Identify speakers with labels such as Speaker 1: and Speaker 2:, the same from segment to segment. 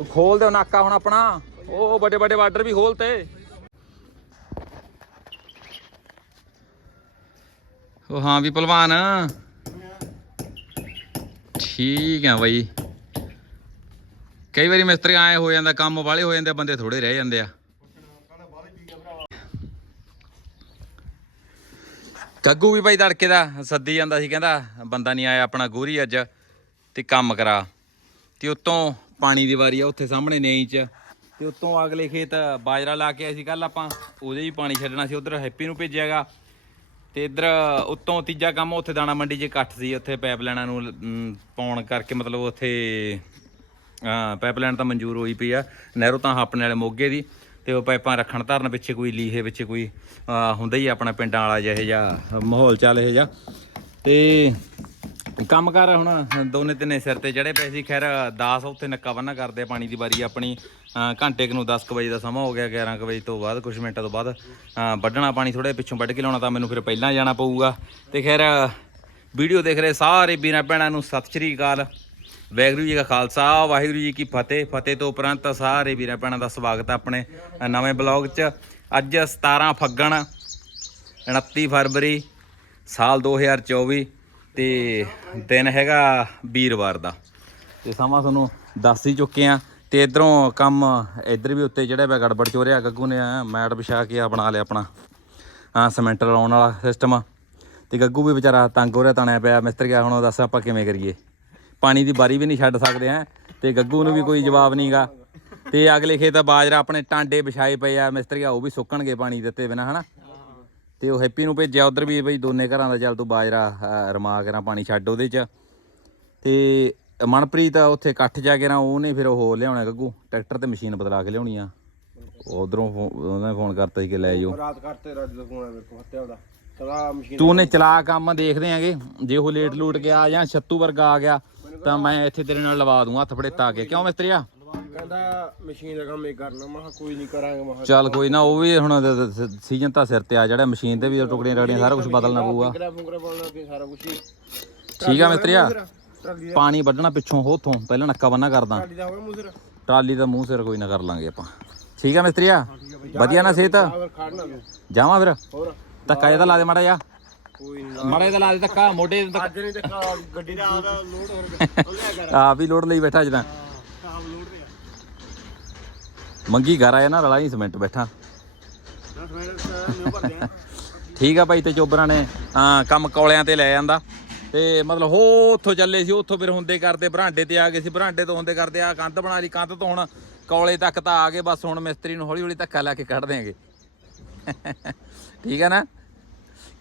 Speaker 1: ਉਹ ਖੋਲ ਦਿਓ ਨਾਕਾ ਹੁਣ ਆਪਣਾ। ਉਹ ਵੱਡੇ ਵੱਡੇ ਬਾਰਡਰ ਵੀ ਖੋਲ ਤੇ ਉਹ ਹਾਂ ਵੀ ਪਹਿਲਵਾਨ। ਠੀਕ ਆ ਬਾਈ। ਕਈ ਵਾਰੀ ਮਿਸਤਰੀ ਆਏ ਹੋ ਜਾਂਦਾ, ਕੰਮ ਵਾਲੇ ਹੋ ਜਾਂਦੇ ਬੰਦੇ ਥੋੜੇ ਰਹਿ ਜਾਂਦੇ ਆ। ਗੱਗੂ ਵੀ ਬਾਈ ਤੜਕੇ ਦਾ ਸੱਦੀ ਜਾਂਦਾ ਸੀ, ਕਹਿੰਦਾ ਬੰਦਾ ਨਹੀਂ ਆਇਆ ਆਪਣਾ ਗੋਰੀ ਅੱਜ, ਤੇ ਕੰਮ ਕਰਾ। ਤੇ ਉਤੋਂ ਪਾਣੀ ਦੀ ਵਾਰੀ ਆ ਉੱਥੇ ਸਾਹਮਣੇ ਨੇਈ ਚ। ਤੇ ਉਤੋਂ ਅਗਲੇ ਖੇਤ ਬਾਜਰਾ ਲਾ ਕੇ ਆਏ ਸੀ ਕੱਲ ਆਪਾਂ, ਉਹਦੇ ਵੀ ਪਾਣੀ ਛੱਡਣਾ ਸੀ, ਉਧਰ ਹੈਪੀ ਨੂੰ ਭੇਜਿਆਗਾ ਤੇ ਇਧਰ ਉਤੋਂ ਤੀਜਾ ਕੰਮ ਉੱਥੇ ਦਾਣਾ ਮੰਡੀ 'ਚ ਇਕੱਠ ਸੀ, ਉੱਥੇ ਪਾਈਪ ਪਾਈਪਲਾਈਨਾਂ ਨੂੰ ਪਾਉਣ ਕਰਕੇ ਮਤਲਬ ਉੱਥੇ ਪਾਈਪ ਪਾਈਪਲਾਈਨ ਤਾਂ ਮਨਜ਼ੂਰ ਹੋਈ ਪਈ ਆ। ਨਹਿਰੋਂ ਤਾਂ ਆਪਣੇ ਵਾਲੇ ਮੋਗੇ ਦੀ, ਤੇ ਉਹ ਪਾਈਪਾਂ ਰੱਖਣ ਧਰਨ ਪਿੱਛੇ ਕੋਈ ਲੀਹੇ ਵਿੱਚ ਕੋਈ ਹੁੰਦਾ ਹੀ ਆਪਣਾ ਪਿੰਡਾਂ ਵਾਲਾ ਜਿਹੇ ਜਾਂ ਮਾਹੌਲ ਚੱਲ ਇਹ ਜਾ ਤੇ ਕੰਮ ਕਰ ਹੁਣ ਦੋਨੇ ਤਿੰਨੇ ਸਿਰ ਤੇ ਚੜੇ ਪਏ ਸੀ। ਖੈਰ 10 ਉੱਥੇ ਨੱਕਾ ਬੰਨਾ ਕਰਦੇ ਆ, ਪਾਣੀ ਦੀ ਵਾਰੀ ਆਪਣੀ। ਘੰਟੇ ਕੁ ਨੂੰ 10 ਕੁ ਵਜੇ ਦਾ ਸਮਾਂ ਹੋ ਗਿਆ 11 ਕੁ ਵਜੇ ਤੋਂ ਬਾਅਦ ਕੁਝ ਮਿੰਟਾਂ ਤੋਂ ਬਾਅਦ। ਵੱਢਣਾ ਪਾਣੀ ਥੋੜੇ ਪਿੱਛੋਂ ਵੱਢ ਕੇ ਲਾਉਣਾ ਤਾਂ ਮੈਨੂੰ ਫਿਰ ਪਹਿਲਾਂ ਜਾਣਾ ਪਊਗਾ। ਤੇ ਖੈਰ ਵੀਡੀਓ ਦੇਖ ਰਹੇ ਸਾਰੇ ਵੀਰਾਂ ਭੈਣਾਂ ਨੂੰ ਸਤਿ ਸ਼੍ਰੀ ਅਕਾਲ। ਵਾਹਿਗੁਰੂ ਜੀ ਕਾ ਖਾਲਸਾ ਵਾਹਿਗੁਰੂ ਜੀ ਕੀ ਫਤਿਹ। ਫਤਿਹ ਤੋਂ ਉਪਰੰਤ ਸਾਰੇ ਵੀਰਾਂ ਭੈਣਾਂ ਦਾ ਸਵਾਗਤ ਹੈ ਆਪਣੇ ਨਵੇਂ ਬਲੌਗ 'ਚ। ਅੱਜ 17 ਫੱਗਣ 29 ਫਰਵਰੀ ਸਾਲ 2024 ਤੇ ਦਿਨ ਹੈਗਾ ਵੀਰਵਾਰ ਦਾ। ਤੇ ਸਮਾਂ ਤੁਹਾਨੂੰ ਦੱਸ ਹੀ ਚੁੱਕੇ ਆ ਤੇ ਇਧਰੋਂ ਕੰਮ ਇਧਰ ਵੀ ਉੱਤੇ ਜਿਹੜਾ ਪਿਆ ਗੜਬੜ ਚੋ ਰਿਹਾ ਗੱਗੂ ਨੇ ਮੈਟ ਵਿਛਾ ਕੇ ਆ ਬਣਾ ਲਿਆ ਆਪਣਾ। ਆ ਸਿਮੈਂਟ ਲਾਉਣ ਵਾਲਾ ਸਿਸਟਮ ਤੇ ਗੱਗੂ ਵੀ ਵਿਚਾਰਾ ਤੰਗ ਹੋ ਰਿਹਾ, ਤਣਿਆ ਪਿਆ। ਮਿਸਤਰੀ ਗਿਆ ਹੁਣ ਉਹ ਦੱਸ ਆਪਾਂ ਕਿਵੇਂ ਕਰੀਏ? ਪਾਣੀ ਦੀ ਬਾਰੀ ਵੀ ਨਹੀਂ ਛੱਡ ਸਕਦੇ ਆ ਤੇ ਗੱਗੂ ਨੂੰ ਵੀ ਕੋਈ ਜਵਾਬ ਨਹੀਂਗਾ ਤੇ ਅਗਲੇ ਖੇਤ ਬਾਜਰਾ ਆਪਣੇ ਟਾਂਡੇ ਵਿਛਾਏ ਪਏ ਆ। ਮਿਸਤਰੀਆ ਉਹ ਵੀ ਸੁੱਕਣਗੇ ਪਾਣੀ ਦਿੱਤੇ ਬਿਨਾ, ਹਨਾ? ਤੇ ਉਹ ਹੈਪੀ ਨੂੰ ਭੇਜਿਆ ਉਧਰ ਵੀ ਬਈ ਦੋਨੇ ਘਰਾਂ ਦਾ ਚੱਲ ਤੂੰ ਬਾਜਰਾ ਰਮਾ ਕੇ ਨਾ ਪਾਣੀ ਛੱਡ ਉਹਦੇ ਚ। ਤੇ ਮਨਪ੍ਰੀਤ ਉੱਥੇ ਇਕੱਠ ਜਾ ਕੇ ਨਾ ਉਹਨੇ ਫਿਰ ਉਹ ਲਿਆਉਣਾ ਗੱਗੂ ਟਰੈਕਟਰ ਤੇ ਮਸ਼ੀਨ ਬਦਲਾ ਕੇ ਲਿਆਉਣੀ ਆ। ਉਧਰੋਂ ਉਹਨੇ ਫੋਨ ਕਰਤਾ ਸੀ ਕਿ ਲੈ ਜਾਓ।
Speaker 2: ਰਾਤ ਕਰਤੇ ਰਾਜ ਦਾ ਫੋਨ ਮੇਰੇ ਕੋਲ ਹੱਤਿਆ ਉਹਦਾ। ਕਦਾ ਮਸ਼ੀਨ
Speaker 1: ਤੂੰ ਨੇ ਚਲਾ ਕੰਮ ਦੇਖਦੇ ਆਂਗੇ ਜੇ ਉਹ ਲੇਟ ਲੂਟ ਗਿਆ ਜਾਂ ਛੱਤੂ ਵਰਗਾ ਆ ਗਿਆ ਤਾਂ ਮੈਂ ਇੱਥੇ ਤੇਰੇ ਨਾਲ ਲਵਾ ਦੂੰਗਾ ਹੱਥ ਫੜੇ ਤਾ ਕੇ। ਕਿਉਂ ਮਿਸਤਰੀਆ?
Speaker 2: ਕਹਿੰਦਾ ਮਸ਼ੀਨ ਦਾ ਕੰਮ ਇਹ ਕਰਨਾ। ਮੈਂ ਕਿਹਾ ਕੋਈ ਨਹੀਂ ਕਰਾਂਗੇ। ਮੈਂ ਕਿਹਾ
Speaker 1: ਚੱਲ ਕੋਈ ਨਾ ਉਹ ਵੀ ਹੁਣ ਸੀਜ਼ਨ ਤਾਂ ਸਿਰ ਤੇ ਆ ਜਿਹੜਾ ਮਸ਼ੀਨ ਤੇ ਵੀ ਟੁਕੜੀਆਂ ਟਕੜੀਆਂ ਸਾਰਾ ਕੁਝ ਬਦਲਣਾ ਪਊਗਾ।
Speaker 2: ਕਿਹੜਾ ਫੁੰਗਰਾ ਪਾਉਣਾ ਕਿ ਸਾਰਾ ਕੁਝ ਹੀ।
Speaker 1: ਠੀਕ ਆ ਮਿਸਤਰੀਆ
Speaker 2: ਟਰਾਲੀ
Speaker 1: ਪਾਣੀ ਵੱਢਣਾ ਪਿੱਛੋਂ ਹੋਥੋਂ। ਪਹਿਲਾਂ ਨੱਕਾ ਬੰਨਾ ਕਰਦਾ।
Speaker 2: ਟਰਾਲੀ ਦਾ ਹੋਵੇ ਮੂਸਰ
Speaker 1: ਟਰਾਲੀ ਦਾ ਮੂੰਹ ਸਿਰ ਕੋਈ ਨਾ ਕਰ ਲਾਂਗੇ ਆਪਾਂ। ਠੀਕ ਆ ਮਿਸਤਰੀਆ ਵਧੀਆ ਨਾ ਸਿਹਤ?
Speaker 2: ਤੂੰ
Speaker 1: ਜਾਵਾਂ ਫਿਰ?
Speaker 2: ਹੋਰ?
Speaker 1: ਧੱਕਾ ਇਹਦਾ ਲਾ ਦੇ ਮਾੜਾ ਜਾ
Speaker 2: ਕੋਈ
Speaker 1: ਮਾੜਾ ਇਹਦਾ ਲਾ ਦੇ ਧੱਕਾ ਮੋਢੇ
Speaker 2: ਅੱਜ ਨਹੀਂ ਗੱਡੀ ਦਾ ਲੋਡ ਹੋਰ ਕਰ
Speaker 1: ਆਪ ਹੀ ਲੋਡ ਲਈ ਬੈਠਾ
Speaker 2: ਤੇ।
Speaker 1: ਮੰਗੀ ਘਰ ਆਇਆ ਨਾ ਰਲਾ ਹੀ ਸਿਮੈਂਟ ਬੈਠਾ।
Speaker 2: ਨਾ ਆ
Speaker 1: ਠੀਕ ਆ ਭਾਈ ਤੇ ਚੋਬਰਾਂ ਨੇ ਕੰਮ ਕੌਲਿਆਂ ਤੇ ਲੈ ਜਾਂਦਾ ਤੇ ਮਤਲਬ ਹੋ ਉੱਥੋਂ ਚੱਲੇ ਸੀ ਉੱਥੋਂ ਫਿਰ ਹੁੰਦੇ ਕਰਦੇ ਬਰਾਂਡੇ ਤੇ ਆ ਗਏ ਸੀ ਬਰਾਂਡੇ ਤੋਂ ਹੁੰਦੇ ਕਰਦੇ ਆ ਕੰਧ ਬਣਾ ਲਈ ਕੰਧ ਤੋਂ ਹੁਣ ਕੌਲੇ ਤੱਕ ਤਾਂ ਆ ਗਏ ਬਸ ਹੁਣ ਮਿਸਤਰੀ ਨੂੰ ਹੌਲੀ ਹੌਲੀ ਧੱਕਾ ਲਾ ਕੇ ਕੱਢ ਦੇਾਂਗੇ ਠੀਕ ਆ ਨਾ?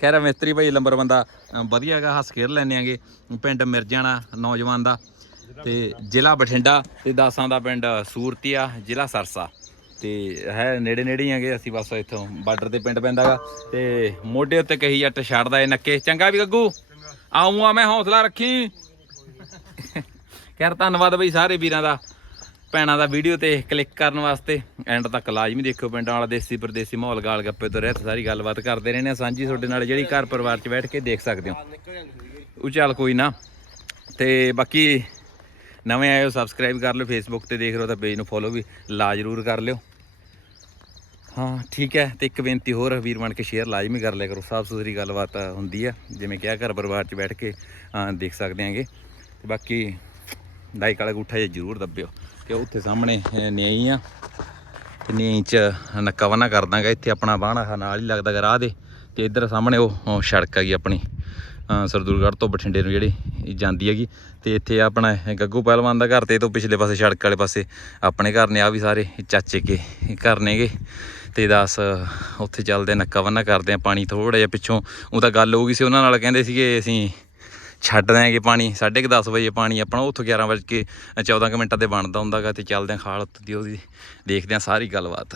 Speaker 1: ਖੈਰ ਮਿਸਤਰੀ ਭਾਈ ਲੰਬਰ ਬੰਦਾ ਅ, ਵਧੀਆ ਹੈਗਾ ਹੱਸ ਖੇਡ ਲੈਣੇ ਆਂਗੇ। ਪਿੰਡ ਮਿਰਜਾਣਾ ਨੌਜਵਾਨ ਦਾ ਤੇ ਜ਼ਿਲ੍ਹਾ ਬਠਿੰਡਾ ਤੇ ਦਾਸਾਂ ਦਾ ਪਿੰਡ ਸੂਰਤੀਆ ਜ਼ਿਲ੍ਹਾ ਸਰਸਾ। ਤੇ ਹੈ ਨੇੜੇ ਨੇੜੇ ਹੀ ਆਂਗੇ ਅਸੀਂ ਬਸ ਇੱਥੋਂ ਬਾਰਡਰ ਤੇ ਪਿੰਡ ਪੈਂਦਾਗਾ। ਤੇ ਮੋਢੇ ਉੱਤੇ ਕਹੀ ਜੱਟ ਛੱਡਦਾ ਏ ਨੱਕੇ। ਚੰਗਾ ਵੀ ਗੱਗੂ ਆਉਂਗਾ ਮੈਂ ਹੌਸਲਾ ਰੱਖੀ। ਖੈਰ, ਧੰਨਵਾਦ ਬਈ ਸਾਰੇ ਵੀਰਾਂ ਦਾ, ਭੈਣਾਂ ਦਾ ਵੀਡੀਓ ਤੇ ਕਲਿੱਕ ਕਰਨ ਵਾਸਤੇ। ਐਂਡ ਤੱਕ ਲਾਜ਼ਮੀ ਦੇਖਿਓ ਪਿੰਡਾਂ ਵਾਲਾ, ਦੇਸੀ ਪਰਦੇਸੀ ਮਾਹੌਲ, ਗਾਲ ਗੱਪੇ ਤੋਂ ਰਹਿਤ ਸਾਰੀ ਗੱਲਬਾਤ ਕਰਦੇ ਰਹਿੰਦੇ ਆ ਸਾਂਝੀ ਤੁਹਾਡੇ ਨਾਲ ਜਿਹੜੀ ਘਰ ਪਰਿਵਾਰ 'ਚ ਬੈਠ ਕੇ ਦੇਖ ਸਕਦੇ ਹੋ। ਉਹ ਚੱਲ ਕੋਈ ਨਾ। ਤੇ ਬਾਕੀ ਨਵੇਂ ਆਏ ਹੋ ਸਬਸਕ੍ਰਾਈਬ ਕਰ ਲਿਓ ਫੇਸਬੁੱਕ ਤੇ ਦੇਖ ਰਹੇ ਹੋ ਤਾਂ ਪੇਜ ਨੂੰ ਫੋਲੋ ਵੀ ਲਾ ਜ਼ਰੂਰ ਕਰ ਲਿਓ। ਹਾਂ, ਠੀਕ ਹੈ। ਤੇ ਇੱਕ ਬੇਨਤੀ ਹੋਰ ਵੀਰ ਬਣ ਕੇ ਸ਼ੇਅਰ ਲਾਜ਼ਮੀ ਕਰ ਲਿਆ ਕਰੋ। ਸਾਫ਼ ਸੁਥਰੀ ਗੱਲਬਾਤ ਹੁੰਦੀ ਹੈ ਜਿਵੇਂ ਕਿਹਾ, ਘਰ ਪਰਿਵਾਰ 'ਚ ਬੈਠ ਕੇ ਦੇਖ ਸਕਦੇ ਆਂਗੇ ਤੇ ਬਾਕੀ ਲਾਈਕ ਵਾਲਾ ਗੁੱਠਾ ਜੇ ਜ਼ਰੂਰ ਦੱਬਿਓ, ਕਿ ਉੱਥੇ ਸਾਹਮਣੇ ਨਿਆਈ ਆ। ਤੇ ਨਿਆਈ 'ਚ ਨੱਕਾ ਵਨਾ ਕਰ ਦਾਂਗਾ। ਇੱਥੇ ਆਪਣਾ ਬਾਣਾ ਨਾਲ ਹੀ ਲੱਗਦਾ ਗਾ ਰਾਹ ਦੇ। ਤੇ ਇੱਧਰ ਸਾਹਮਣੇ ਉਹ ਸੜਕ ਹੈਗੀ ਆਪਣੀ। ਸਰਦੂਲਗੜ੍ਹ ਤੋਂ ਬਠਿੰਡੇ ਨੂੰ ਜਿਹੜੀ ਜਾਂਦੀ ਹੈਗੀ। ਤੇ ਇੱਥੇ ਆਪਣਾ ਗੱਗੂ ਪਹਿਲਵਾਨ ਦਾ ਘਰ ਤੇ ਇਹ ਤੋਂ ਪਿਛਲੇ ਪਾਸੇ ਸੜਕ ਵਾਲੇ ਪਾਸੇ। ਆਪਣੇ ਘਰ ਨੇ ਆ ਵੀ ਸਾਰੇ ਚਾਚੇ ਕੇ ਘਰ ਨੇਗੇ। ਤੇ ਦੱਸ, ਉੱਥੇ ਚੱਲਦੇ ਨੱਕਾ ਬੰਨਾ ਕਰਦੇ ਆ, ਪਾਣੀ ਥੋੜਾ ਜਿਹਾ ਪਿੱਛੋਂ। ਉਹ ਤਾਂ ਗੱਲ ਹੋ ਗਈ ਸੀ, ਉਹਨਾਂ ਨਾਲ ਕਹਿੰਦੇ ਸੀਗੇ, ਅਸੀਂ ਛੱਡ ਦਿਆਂਗੇ ਪਾਣੀ 10:30 ਵਜੇ ਪਾਣੀ ਆਪਣਾ ਉੱਥੋਂ 11 ਵਜੇ ਕੇ 14 ਕੁ ਮਿੰਟਾਂ ਤੇ ਬਣਦਾ ਹੁੰਦਾਗਾ ਤੇ ਚੱਲਦੇ ਆ, ਖਾਲ ਉੱਤੇ ਦੀ ਉਹਦੀ, ਦੇਖਦੇ ਆ ਸਾਰੀ ਗੱਲਬਾਤ।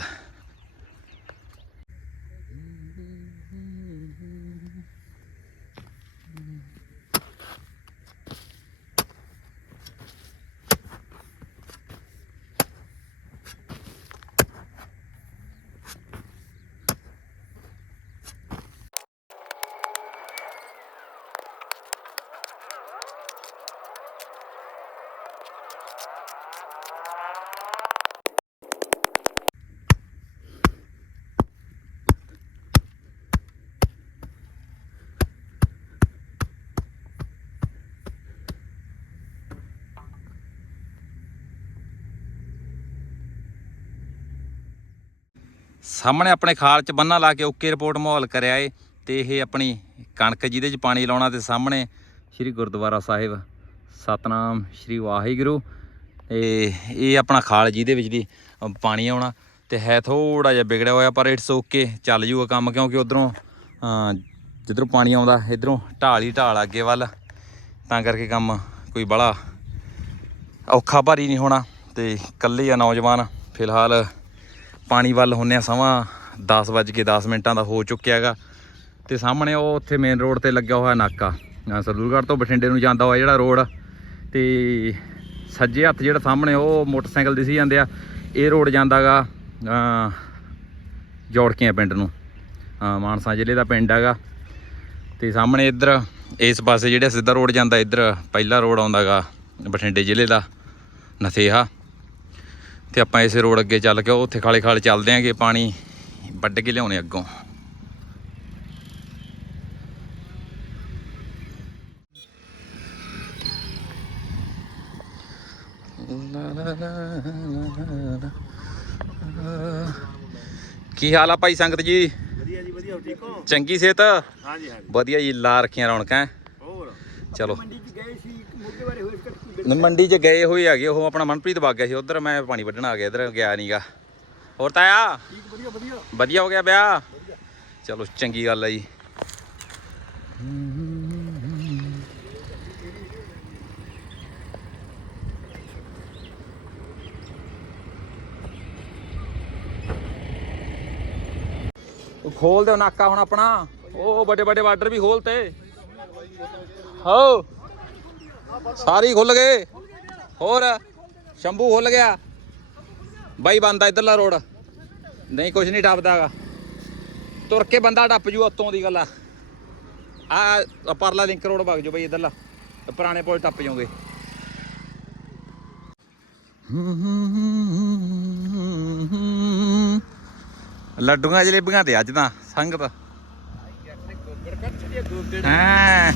Speaker 1: ਸਾਹਮਣੇ ਆਪਣੇ ਖਾਲ 'ਚ ਬੰਨਾ ਲਾ ਕੇ ਓਕੇ ਰਿਪੋਰਟ ਮਾਹੌਲ ਕਰਿਆ ਏ ਤੇ ਇਹ ਆਪਣੀ ਕਣਕ ਜਿਹਦੇ 'ਚ ਪਾਣੀ ਲਾਉਣਾ ਤੇ ਸਾਹਮਣੇ ਸ੍ਰੀ ਗੁਰਦੁਆਰਾ ਸਾਹਿਬ। ਸਤਨਾਮ ਸ੍ਰੀ ਵਾਹਿਗੁਰੂ। ਇਹ ਇਹ ਆਪਣਾ ਖਾਲ ਜਿਹਦੇ ਵਿੱਚ ਦੀ ਪਾਣੀ ਆਉਣਾ ਤੇ ਹੈ ਥੋੜਾ ਜਿਹਾ ਵਿਗੜਿਆ ਹੋਇਆ ਪਰ ਇਟਸ ਓਕੇ ਚੱਲ ਜੂਗਾ ਕੰਮ ਕਿਉਂਕਿ ਉਧਰੋਂ ਜਿੱਧਰੋਂ ਪਾਣੀ ਆਉਂਦਾ, ਇਧਰੋਂ ਢਾਲ ਹੀ ਢਾਲ ਅੱਗੇ ਵੱਲ। ਤਾਂ ਕਰਕੇ ਕੰਮ ਕੋਈ ਬੜਾ ਔਖਾ ਭਾਰੀ ਨਹੀਂ ਹੋਣਾ ਤੇ ਇਕੱਲੇ ਆ ਨੌਜਵਾਨ, ਫਿਲਹਾਲ ਪਾਣੀ ਵੱਲ ਹੁੰਨੇ ਆ, ਸਮਾਂ 10 ਵੱਜ ਕੇ 10 ਮਿੰਟਾਂ ਦਾ ਹੋ ਚੁੱਕਿਆ ਹੈਗਾ। ਤੇ ਸਾਹਮਣੇ ਉਹ ਉੱਥੇ ਮੇਨ ਰੋਡ ਤੇ ਲੱਗਿਆ ਹੋਇਆ ਨਾਕਾ। ਅਹ ਸਰਦੂਲਗੜ੍ਹ ਤੋਂ ਬਠਿੰਡੇ ਨੂੰ ਜਾਂਦਾ ਹੋਇਆ ਜਿਹੜਾ ਰੋਡ ਤੇ ਸੱਜੇ ਹੱਥ ਜਿਹੜਾ ਸਾਹਮਣੇ ਉਹ ਮੋਟਰਸਾਈਕਲ ਦਿਸੀ ਜਾਂਦੇ ਆ। ਇਹ ਰੋਡ ਜਾਂਦਾਗਾ ਅ ਜੋੜਕੀਆਂ ਪਿੰਡ ਨੂੰ। ਮਾਨਸਾ ਜ਼ਿਲ੍ਹੇ ਦਾ ਪਿੰਡ ਹੈਗਾ। ਤੇ ਸਾਹਮਣੇ ਇੱਧਰ ਇਸ ਪਾਸੇ ਜਿਹੜਾ ਸਿੱਧਾ ਰੋਡ ਜਾਂਦਾ, ਇੱਧਰ ਪਹਿਲਾ ਰੋਡ ਆਉਂਦਾਗਾ ਬਠਿੰਡੇ ਜ਼ਿਲ੍ਹੇ ਦਾ। ਨਥੇਹਾ। ਤੇ ਆਪਾਂ ਇਸੇ ਰੋਡ ਅੱਗੇ ਚੱਲ ਕੇ ਉੱਥੇ ਖਾਲੇ ਖਾਲੇ ਚੱਲਦੇ ਆਂਗੇ ਪਾਣੀ ਵੱਢ ਕੇ ਲਿਆਉਣੇ ਅੱਗੋਂ। ਕੀ ਹਾਲ ਆ ਭਾਈ ਸੰਗਤ ਜੀ?
Speaker 2: ਵਧੀਆ ਜੀ ਵਧੀਆ ਠੀਕ ਹੋ?
Speaker 1: ਚੰਗੀ ਸਿਹਤ?
Speaker 2: ਹਾਂਜੀ ਹਾਂਜੀ।
Speaker 1: ਵਧੀਆ ਜੀ ਲਾ ਰੱਖੀਆਂ ਰੌਣਕਾਂ।
Speaker 2: ਹੋਰ?
Speaker 1: ਚਲੋ।
Speaker 2: ਮੰਡੀ ਚ ਗਏ ਸੀ ਮੁੱਦੇ ਬਾਰੇ
Speaker 1: ਮੰਡੀ 'ਚ ਗਏ ਹੋਏ ਹੈਗੇ ਉਹ ਆਪਣਾ ਮਨਪ੍ਰੀਤ ਵਗ ਗਿਆ ਸੀ ਉਧਰ ਮੈਂ ਪਾਣੀ ਵੱਢਣ ਆ ਗਿਆ ਇਧਰ ਗਿਆ ਨਹੀਂਗਾ ਹੋਰ ਤਾਇਆ?
Speaker 2: ਠੀਕ ਵਧੀਆ ਵਧੀਆ।
Speaker 1: ਵਧੀਆ ਹੋ ਗਿਆ ਵਿਆਹ? ਚਲੋ ਚੰਗੀ ਗੱਲ ਹੈ ਜੀ। ਖੋਲ ਦਿਓ ਨਾਕਾ ਹੁਣ ਆਪਣਾ। ਉਹ ਵੱਡੇ ਵੱਡੇ ਬਾਰਡਰ ਵੀ ਖੋਲ ਤੇ। ਹੋ! ਸਾਰੀ ਖੁੱਲ ਗਏ। ਹੋਰ, ਸ਼ੰਭੂ ਖੁੱਲ ਗਿਆ। ਬਾਈ ਬੰਦਾ ਇਧਰਲਾ ਰੋਡ। ਨਹੀਂ ਕੁਝ ਨਹੀਂ ਟੱਪਦਾਗਾ ਤੁਰ ਕੇ ਬੰਦਾ ਟੱਪ ਜੂ ਉੱਤੋਂ ਦੀ ਗੱਲ ਆ। ਆ ਪਰਲਾ ਲਿੰਕ ਰੋਡ ਵਗ ਜਾਓ ਬਈ ਇਧਰਲਾ। ਪੁਰਾਣੇ ਪੁਲ ਟੱਪ ਜਾਓਗੇ। ਲੱਡੂਆਂ, ਜਲੇਬੀਆਂ ਤੇ ਅੱਜ ਤਾਂ ਸੰਗਤ। ਹਾਂ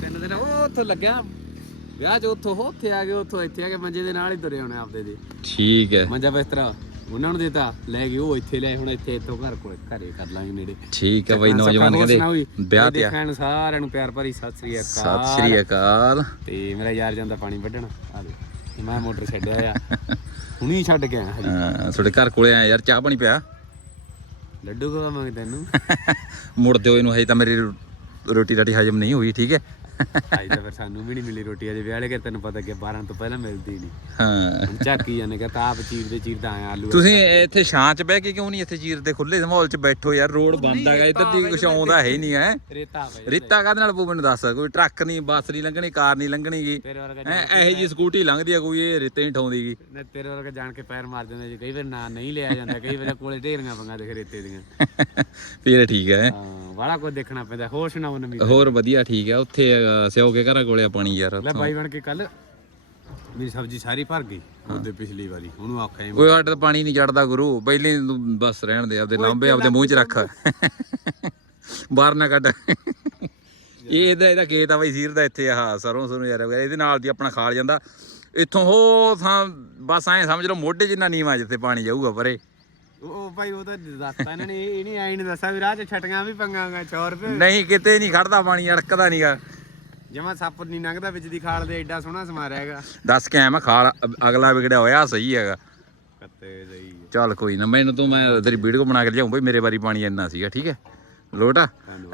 Speaker 3: ਤਿੰਨ ਦਿਨ ਉਹ ਉੱਥੋਂ ਲੱਗਿਆ ਵਿਆਹ ਚ ਉੱਥੋਂ ਉੱਥੇ ਆ ਗਏ ਉੱਥੋਂ ਇੱਥੇ ਆ ਕੇ ਮੰਜੇ ਦੇ ਨਾਲ ਹੀ ਤੁਰੇ ਹੋਣੇ ਆਪਦੇ ਦੇ
Speaker 1: ਠੀਕ ਹੈ।
Speaker 3: ਮੰਜਾ ਬਿਸਤਰਾ ਉਹਨਾਂ ਨੂੰ ਦਿੱਤਾ ਲੈ ਗਏ ਉਹ ਇੱਥੇ ਲੈ ਹੁਣ ਇੱਥੇ ਇੱਥੋਂ ਘਰ ਕੋਲ ਘਰੇ ਕਰ ਲਾਂਗੇ ਨੇੜੇ
Speaker 1: ਠੀਕ ਹੈ ਬਈ
Speaker 3: ਚੱਕਰਾਂ
Speaker 1: ਨੌਜਵਾਨ
Speaker 3: ਹੋਰ
Speaker 1: ਕਹਿੰਦੇ
Speaker 3: ਸੁਣਾਓ ਜੀ?
Speaker 1: ਵਿਆਹ
Speaker 3: ਇਹ
Speaker 1: ਤੇ ਆ।
Speaker 3: ਦੇਖਣ ਸਾਰਿਆਂ ਨੂੰ ਪਿਆਰ ਭਰੀ ਸਤਿ ਸ੍ਰੀ ਅਕਾਲ।
Speaker 1: ਸਤਿ ਸ੍ਰੀ ਅਕਾਲ।
Speaker 3: ਤੇ ਮੇਰਾ ਯਾਰ ਜਾਂਦਾ ਪਾਣੀ ਵੱਢਣ। ਆ ਦੇ ਤੇ ਮੈਂ ਮੋਟਰ ਛੱਡਿਆ ਆ। ਹੁਣੀ ਛੱਡ ਕੇ ਆਇਆ ਹਜੇ।
Speaker 1: ਹਾਂ, ਤੁਹਾਡੇ ਘਰ ਕੋਲੇ ਆਇਆ ਯਾਰ ਚਾਹ ਪਾਣੀ ਪਿਆ?
Speaker 3: ਲੱਡੂ ਕੋ ਮੰਗ ਤੈਨੂੰ।
Speaker 1: ਮੁੜਦੇ ਨੂੰ ਹਜੇ ਤਾਂ ਮੇਰੀ ਰੋਟੀ ਰਾਟੀ ਹਜਮ ਨਹੀਂ ਹੋਈ ਠੀਕ ਹੈ?
Speaker 3: ਅੱਜ ਤਾਂ ਫਿਰ ਸਾਨੂੰ ਵੀ ਨਹੀਂ ਮਿਲੀ ਰੋਟੀ ਅਜੇ ਵਿਆਹ ਵਾਲੇ ਘਰ ਤੈਨੂੰ ਪਤਾ ਕਿ 12 ਤੋਂ ਪਹਿਲਾਂ ਮਿਲਦੀ ਨਹੀਂ।
Speaker 1: ਹਾਂ।
Speaker 3: ਝਾਕੀ ਜਾਂਦੇ ਕਿ ਤਾਪ ਚੀਰਦੇ ਚੀਰਦਾ ਆਇਆ ਆਲੂ
Speaker 1: ਤੁਸੀਂ ਇੱਥੇ ਛਾਂ 'ਚ ਬਹਿ ਕੇ ਕਿਉਂ ਨਹੀਂ ਇੱਥੇ ਚੀਰ ਦੇ ਖੁੱਲੇ ਮਾਹੌਲ 'ਚ ਬੈਠੋ ਯਾਰ ਰੋਡ ਬੰਦ ਹੈਗਾ ਇੱਧਰ ਦੀ ਕੁਛ ਆਉਂਦਾ ਹੈ ਨਹੀਂ ਹੈ?
Speaker 3: ਰੇਤਾ
Speaker 1: ਰੇਤਾ ਕਾਹਦੇ ਨਾਲ ਪਊ ਮੈਨੂੰ ਦੱਸ ਕੋਈ ਟਰੱਕ ਨਹੀਂ ਬੱਸ ਨਹੀਂ ਲੰਘਣੀ ਕਾਰ ਨਹੀਂ ਲੰਘਣੀ ਗੀ ਇਹੋ ਜੀ ਸਕੂਟੀ ਲੰਘਦੀ ਆ ਕੋਈ ਇਹ ਰੇਤੇ ਨਹੀਂ ਠਾਉਂਦੀ ਗੀ
Speaker 3: ਤੇਰੇ ਵਰਗਾ ਜਾਣ ਕੇ ਪੈਰ ਮਾਰ ਦਿੰਦੇ ਜੀ ਕਈ ਵਾਰ ਨਾ ਨਹੀਂ ਲਿਆ ਜਾਂਦਾ ਕਈ ਵਾਰ ਕੋਲੇ ਢੇਰੀਆਂ ਪੰਗਾ ਦੇਖ ਰੇਤੇ ਦੀਆਂ।
Speaker 1: ਫੇਰ ਠੀਕ ਹੈ?
Speaker 3: ਹਾਂ। ਬੜਾ ਕੁਝ ਦੇਖਣਾ ਪੈਂਦਾ ਹੋਰ ਸੁਣਾਓ ਨਵੀਂ
Speaker 1: ਹੋਰ ਵਧੀਆ ਠੀਕ ਹੈ ਉੱਥੇ ਅ, ਸਿਓ ਕੇ ਘਰਾਂ ਕੋਲੇ ਆ ਪਾਣੀ ਯਾਰ
Speaker 3: ਲੈ। ਬਾਈ ਬਣ ਕੇ ਕੱਲ ਮੇਰੀ ਸਬਜ਼ੀ ਸਾਰੀ ਭਰ ਗਈ ਉਹਦੇ ਪਿਛਲੀ ਵਾਰੀ ਉਹਨੂੰ ਆਖਿਆ
Speaker 1: ਓਏ ਸਾਡੇ ਤਾਂ ਪਾਣੀ ਨਹੀਂ ਚੜਦਾ ਗੁਰੂ। ਪਹਿਲੇ ਹੀ ਤੂੰ ਬਸ ਰਹਿਣ ਦੇ ਆਪਦੇ ਲਾਂਬੇ ਆਪਦੇ ਮੂੰਹ 'ਚ ਰੱਖ। ਬਾਹਰ ਨਾ ਕੱਢ। ਇਹ ਇਹਦਾ ਇਹਦਾ ਖੇਤ ਆ ਬਈ ਸੀਰ ਦਾ ਇੱਥੇ ਆਹ ਸਰੋਂ ਸਰੋਂ ਯਾਰ ਵਗੈਰਾ ਇਹਦੇ ਨਾਲ ਦੀ ਆਪਣਾ ਖਾਲ ਜਾਂਦਾ। ਇੱਥੋਂ ਹੋ ਥਾਂ ਬਸ ਐਂ ਸਮਝ ਲਓ ਮੋਢੇ ਜਿੰਨਾ ਨੀਵਾ ਜਿੱਥੇ ਪਾਣੀ ਜਾਊਗਾ ਪਰੇ।
Speaker 3: ਉਹ ਭਾਈ ਉਹ ਤਾਂ ਦੱਸਤਾ ਇਹਨਾਂ ਨੇ ਇਹ ਨਹੀਂ ਆਈ ਨਹੀਂ ਦੱਸਿਆ ਵੀ ਰਾਹ 'ਚ ਛਟੀਆਂ ਵੀ ਪੰਗਾਂਗਾ ਚੌਰ ਰੁਪਏ
Speaker 1: ਨਹੀਂ ਕਿਤੇ ਨਹੀਂ ਖੜਦਾ ਪਾਣੀ ਅੜਕਦਾ ਨਹੀਂਗਾ
Speaker 3: ਜਮਾ ਸੱਪ ਨਹੀਂ ਲੰਘਦਾ ਵਿੱਚ ਦੀ ਖਾਲ ਦੇ ਐਡਾ ਸੋਹਣਾ ਸਮਾਰਿਆ ਹੈਗਾ
Speaker 1: ਦੱਸ ਕੇ ਖਾਲ ਅ- ਅਗਲਾ ਵਿਗੜਿਆ ਹੋਇਆ ਸਹੀ ਹੈਗਾ।
Speaker 3: ਕੱਤੇ ਸਹੀ
Speaker 1: ਚੱਲ ਕੋਈ ਨਾ ਮੈਨੂੰ ਤੂੰ ਮੈਂ ਤੇਰੀ ਵੀਡੀਓ ਬਣਾ ਕੇ ਲਿਆਉਂ ਬਈ ਮੇਰੇ ਵਾਰੀ ਪਾਣੀ ਇੰਨਾ ਸੀਗਾ ਠੀਕ ਹੈ? ਲੋਟ?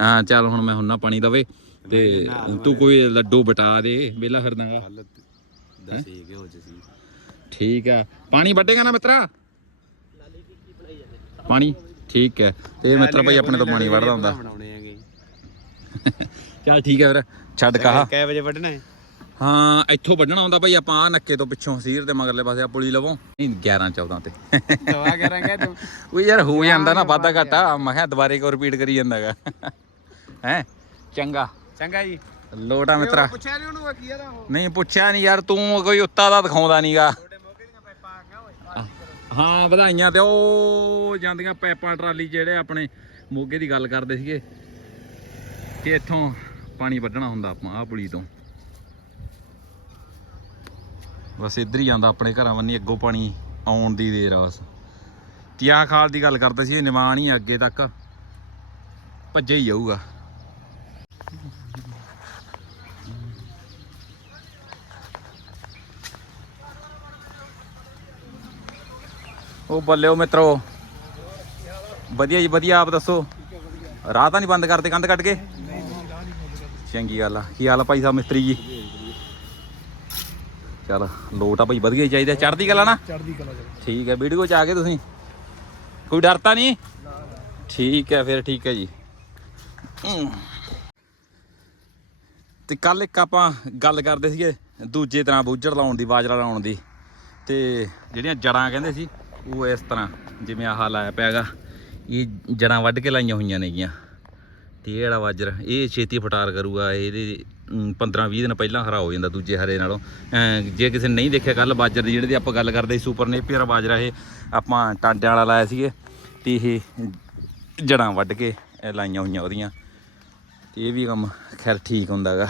Speaker 1: ਹਾਂ ਚੱਲ ਹੁਣ ਮੈਂ ਹੁੰਨਾ ਪਾਣੀ ਦਵੇ ਤੇ ਤੂੰ ਕੋਈ ਲੱਡੂ ਬਟਾ ਦੇ ਵਿਹਲਾ ਫਿਰਦਾਗਾ।
Speaker 3: ਕੱਲ ਦਸੀ ਕਿ ਹੋ ਚ ਸੀ
Speaker 1: ਠੀਕ ਆ। ਪਾਣੀ ਵੱਡੇਗਾ ਨਾ ਮਿੱਤਰਾ? ਪਾਣੀ? ਠੀਕ ਹੈ। ਤੇ ਮਿੱਤਰ ਭਾਈ ਆਪਣੇ ਤੋਂ ਪਾਣੀ ਵੜਦਾ ਹੁੰਦਾ। ਚੱਲ ਠੀਕ ਹੈ ਫਿਰ ਛੱਡ ਕਹਾ।
Speaker 3: ਕੈ ਵਜੇ ਵੱਢਣਾ ਹੈ?
Speaker 1: ਹਾਂ ਇੱਥੋਂ ਵੱਢਣਾ ਹੁੰਦਾ ਭਾਈ ਆਪਾਂ ਆ ਨੱਕੇ ਤੋਂ ਪਿੱਛੋਂ ਸੀਰ ਦੇ ਮਗਰਲੇ ਪਾਸੇ ਆ ਪੁਲੀ ਲਵੋਂ। ਨਹੀਂ 11 14 ਤੇ।
Speaker 3: ਦਵਾ ਕਰਾਂਗੇ ਤੂੰ?
Speaker 1: ਉਹ ਯਾਰ ਹੋ ਜਾਂਦਾ ਨਾ ਵਾਧਾ ਘਾਟਾ। ਮੈਂ ਕਿਹਾ ਦੁਬਾਰੇ ਕੋ ਰਿਪੀਟ ਕਰੀ ਜਾਂਦਾਗਾ। ਹੈ? ਚੰਗਾ।
Speaker 3: ਚੰਗਾ ਜੀ।
Speaker 1: ਲੋਟਾ ਮਿੱਤਰਾ।
Speaker 3: ਪੁੱਛਿਆ ਨਹੀਂ ਉਹਨੂੰ ਕੀ ਉਹ?
Speaker 1: ਨਹੀਂ ਪੁੱਛਿਆ ਨਹੀਂ ਯਾਰ ਤੂੰ ਕੋਈ ਉੱਤਾ ਦਾ ਦਿਖਾਉਂਦਾ ਨਹੀਂਗਾ
Speaker 3: ਤੁਹਾਡੇ ਮੋਗੇ ਦੀਆਂ ਪੈਪਾਂ ਆ ਗਿਆ ਓਏ
Speaker 1: ਹਾਂ, ਵਧਾਈਆਂ ਤੇ ਉਹ ਜਾਂਦੀਆਂ ਪੈਪਾਂ ਟਰਾਲੀ ਜਿਹੜੇ ਆਪਣੇ ਮੋਗੇ ਦੀ ਗੱਲ ਕਰਦੇ ਸੀਗੇ ਕਿ ਇੱਥੋਂ ਪਾਣੀ ਵੱਢਣਾ ਹੁੰਦਾ ਆਪਾਂ, ਆਹ ਪੁਲੀ ਤੋਂ। ਬਸ ਇੱਧਰ ਹੀ ਜਾਂਦਾ ਆਪਣੇ ਘਰਾਂ ਵੰਨੀ ਅੱਗੋਂ ਪਾਣੀ ਆਉਣ ਦੀ ਦੇਰ ਆ ਬਸ। ਤੇ ਖਾਲ ਦੀ ਗੱਲ ਕਰਦੇ ਸੀ, ਇਹ ਹੀ ਅੱਗੇ ਤੱਕ। ਭੱਜਿਆ ਹੀ ਜਾਊਗਾ। ਉਹ ਬੱਲਿਓ ਮਿੱਤਰੋ। ਵਧੀਆ ਜੀ ਵਧੀਆ ਆਪ ਦੱਸੋ। ਰਾਹ ਤਾਂ ਨਹੀਂ ਬੰਦ ਕਰਦੇ ਕੰਧ ਕੱਟ ਕੇ? ਚੰਗੀ ਗੱਲ ਆ। ਕੀ ਹਾਲ ਆ ਭਾਈ ਸਾਹਿਬ ਮਿਸਤਰੀ ਜੀ? ਚਲ ਲੋਟ ਆ ਭਾਈ ਵਧੀਆ ਚਾਹੀਦਾ। ਚੜਦੀ ਆ ਨਾ?
Speaker 2: ਚੜਦੀ ਕਲਾ
Speaker 1: ਠੀਕ ਹੈ ਵੀਡੀਓ ਚ ਆ ਗਏ ਤੁਸੀਂ? ਕੋਈ ਡਰ ਤਾਂ ਨਹੀਂ? ਠੀਕ ਹੈ ਫਿਰ ਠੀਕ ਹੈ ਜੀ। ਤੇ ਕੱਲ ਇੱਕ ਆਪਾਂ ਗੱਲ ਕਰਦੇ ਸੀਗੇ ਦੂਜੇ ਤਰ੍ਹਾਂ ਬੂਝੜ ਲਾਉਣ ਦੀ ਬਾਜਰਾ ਲਾਉਣ ਦੀ। ਤੇ ਜਿਹੜੀਆਂ ਜੜਾਂ ਕਹਿੰਦੇ ਸੀ ਉਹ ਇਸ ਤਰ੍ਹਾਂ ਜਿਵੇਂ ਆਹ ਲਾਇਆ ਪਿਆਗਾ, ਇਹ ਜੜਾਂ ਵੱਢ ਕੇ ਲਾਈਆਂ ਹੋਈਆਂ ਨੇਗੀਆਂ। ਤੇ ਇਹ ਜਿਹੜਾ ਬਾਜਰਾ ਇਹ ਛੇਤੀ ਫਟਾਰ ਕਰੂਗਾ, ਇਹਦੇ 15-20 ਦਿਨ ਪਹਿਲਾਂ ਹਰਾ ਹੋ ਜਾਂਦਾ ਦੂਜੇ ਹਰੇ ਨਾਲੋਂ। ਜੇ ਕਿਸੇ ਨੇ ਨਹੀਂ ਦੇਖਿਆ ਕੱਲ ਬਾਜਰ ਦੀ, ਜਿਹੜੀ ਦੀ ਆਪਾਂ ਗੱਲ ਕਰਦੇ ਸੀ, ਸੁਪਰ ਨੇਪੀਅਰ ਬਾਜਰਾ ਇਹ, ਆਪਾਂ ਟਾਂਡਿਆਂ ਵਾਲਾ ਲਾਇਆ ਸੀਗੇ, ਤੇ ਇਹ ਜੜਾਂ ਵੱਢ ਕੇ ਲਾਈਆਂ ਹੋਈਆਂ ਉਹਦੀਆਂ। ਤੇ ਇਹ ਵੀ ਕੰਮ ਖੈਰ ਠੀਕ ਹੁੰਦਾਗਾ।